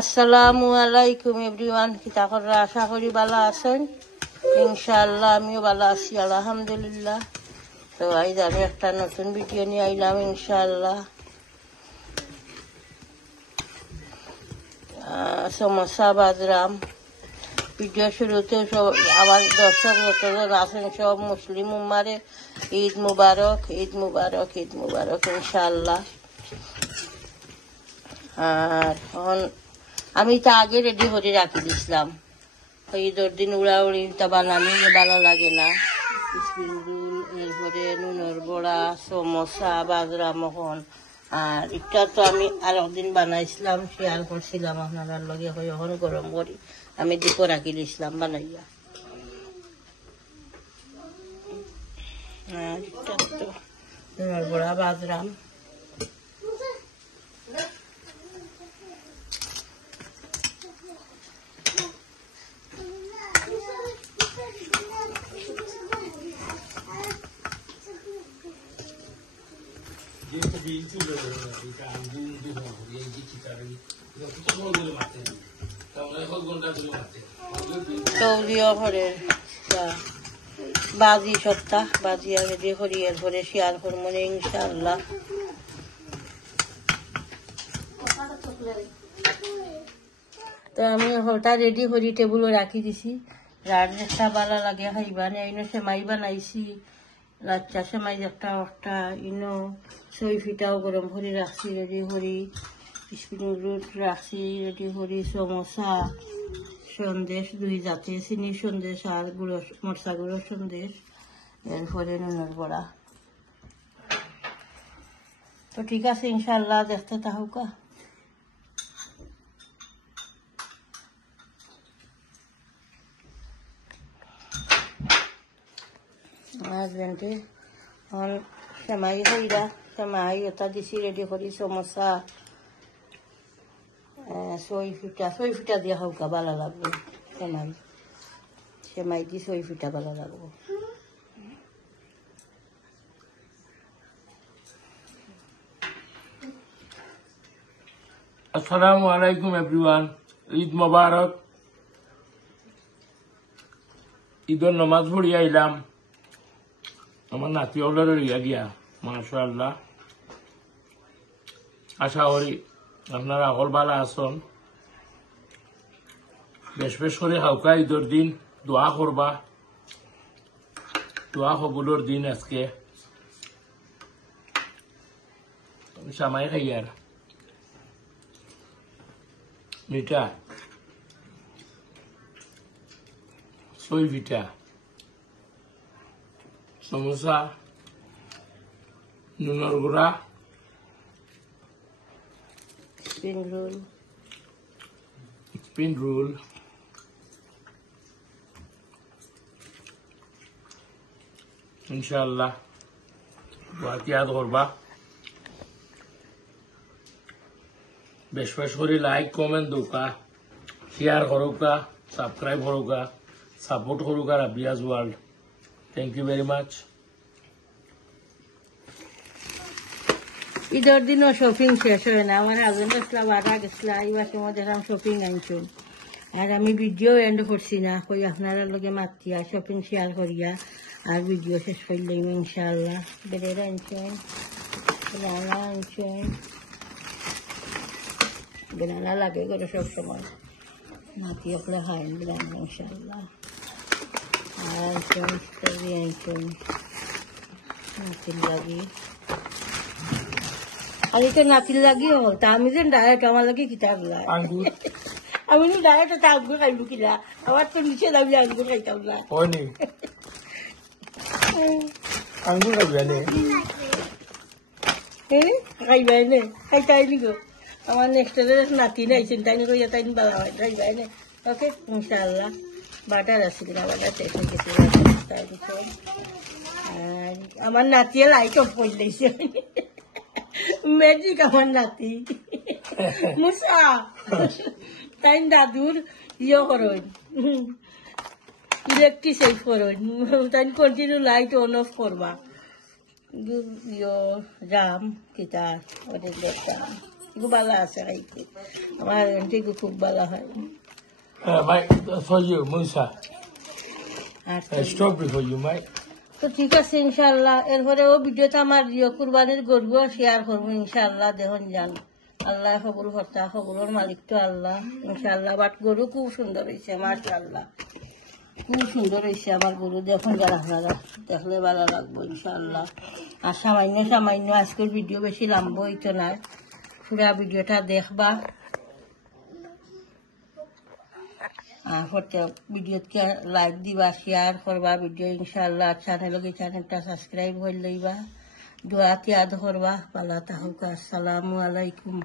আসসালামু আলাইকুম এভরিওয়ান, কিতা কররা? আশা করি ভালো আছেন। ইনশাআল্লাহ আমিও ভালো আছি, আলহামদুলিল্লাহ। তো আজ আমি একটা নতুন ভিডিও নিয়ে আইলাম ইনশাআল্লাহ। সমোসা বাজরাম। ভিডিও শুরুতে সব আমার দর্শক যতজন আছেন সব মুসলিম উম্মারে ঈদ মুবারক, ঈদ মুবারক, ঈদ মুবারক ইনশাআল্লাহ। আর এখন আমি তা আগে রেডি করে রাখি দিছিলাম, ঈদের দিন উড়াউড়ি তা বানানি ভালো লাগে না। স্প্রিং রোল, এরপরে নুনের বড়া, সমোসা, বাজরা মোহন। আর এটা তো আমি আর একদিন বানাইছিলাম, শেয়ার করছিলাম আপনার লগে, এখন গরম করি আমি দুপুর রাখি দিছিলাম বানাইয়া। আর এটা তো নুনের বড়া, বাজরাম। তৌলিও করে বাজি সপ্তাহ বাজি রেডি করি, এরপরে শেয়ার করবো ইনশাআল্লাহ। তো আমি ওটা রেডি করি টেবিলও রাখি দিছি। রান্নাটা ভালো লাগে খাইবা না। ইনো সেমাই বানাইছি, লাচ্চা সেমাই একটা একটা। ইনো ছয় ফিটাও গরম করে রাখছি রেডি করি, স্প্রিং রোল রাখছি রেডি করি, সমোসা, সন্দেশ দুই জাতে, চিনি সন্দেশ আর গুঁড়ো মরচা গুঁড়ো সন্দেশ, এরপরে নুনের বড়া। তো ঠিক আছে ইনশাআল্লাহ, দেখতে থাকুকা। হাজবেন্ডে এখন সেমাই হইরা, সেমাই ওটা দিছি রেডি করি, সমোসা ছয় ফিটা দিয়ে হাউকা ভালো লাগবে। সেমাই সেমাই দি ছয় ফিটা ভালো লাগবে। আসসালামু আলাইকুম এভরিওয়ান, ঈদ মোবারক। ঈদের নমাজ পড়িয়া আইলাম, আমার নাতি হলের ইয়া গিয়া মাশাআল্লাহ। আশা করি আপনারা সকল ভালো আছেন। বেশ বেশ করে হাউকা ঈদের দিন দোয়া করবা, দোয়া কবুলের দিন আজকে। সামাই খাইয়ার মিঠা ছয় ফিটা, সমোসা, নুনের গুঁড়া, স্প্রিং রোল, স্প্রিং রোল, ইনশাআল্লাহ ইয়াদ করবা। বেশ বেশ করে লাইক কমেন্ট দৌকা, শেয়ার করুকা, সাবস্ক্রাইব করুকা, সাপোর্ট করুকা Rabiaz world. Thank you very much. ঈদের দিনও শপিং শেষ হয় না। আমার হাজবেন্ড আসলাম, বাধা গেছিলাম, এইবার সময় দেখলাম শপিং আনছুন। আর আমি ভিডিও এন্ড করছি না, কই আপনারা লগে মাতিয়া শপিং শেয়ার করিয়া আর ভিডিও শেষ করলাম ইনশাআল্লাহ। বেড়ে আনছেন, বেনানা আনছেন, বেনানা লাগে করে সব সময় মাতি আপলে খাইন বেনানা ইনশাআল্লাহ। আর আনছেন স্ট্রবেরি, আনছেন নাতির লাগি। আর এটা নাতির লাগিও তা আমি যে ডায়েট, আমার লাগে কিতাব লাগে আঙ্গুর, আমি ডায়েট তা আঙ্গুর খাইবো কিনা, আমার তো নিচে দাবি আঙ্গুর খাইতাম না। হয়নি আঙ্গুর খাইবে খাইবাই নে, খাইতাই নি গো। আমার নেক্সট নাতি নাইছেন, তাই কইয়া তাই বাবা হয় খাইবাই নে। ওকে ইনশাআল্লাহ। বাটার আছে কিনা, বাটার শেষ হয়ে গেছে। আর আমার নাতিয়ে লাইট অফ করে দিয়েছে, ম্যাজিক আমার নাতি মুসা। তাই দাদুর ইয়ে করেন, ইলেকট্রিক সেভ করেন, তাই কন্টিনিউ লাইট অন অফ করবা। ইয়ে জাম কিতা অনেক দেখতাম। খুব ভালো আছে খাইতে আমার আন্টিকে খুব ভালো হয় Mike, for you, Musa. আচ্ছা I stop before you, Mike. তো ঠিক আছে ইনশাল্লাহ এরপরে ও ভিডিওটা আমার কুরবানির গরু শেয়ার করবো ইনশাল্লাহ দেখুন যান আল্লাহ খবর হর্তা খবরের মালিক তো আল্লাহ ইনশাল্লাহ বাট গরু খুব সুন্দর হয়েছে মাশাআল্লাহ খুব সুন্দর হয়েছে আমার গরু দেখুন যারা আপনারা দেখলে ভালো লাগবো ইনশাল্লাহ আর সামান্য সামান্য আজকের ভিডিও বেশি লম্বা হইতো না পুরা ভিডিওটা দেখবা আর হতে ভিডিওকে লাইক দিবা শেয়ার করবা ভিডিও ইনশাআল্লাহ চ্যানেলটা সাবস্ক্রাইব করে লইবা দোয়া তিয়াদ করবা ভালো থাকুক আসসালামু আলাইকুম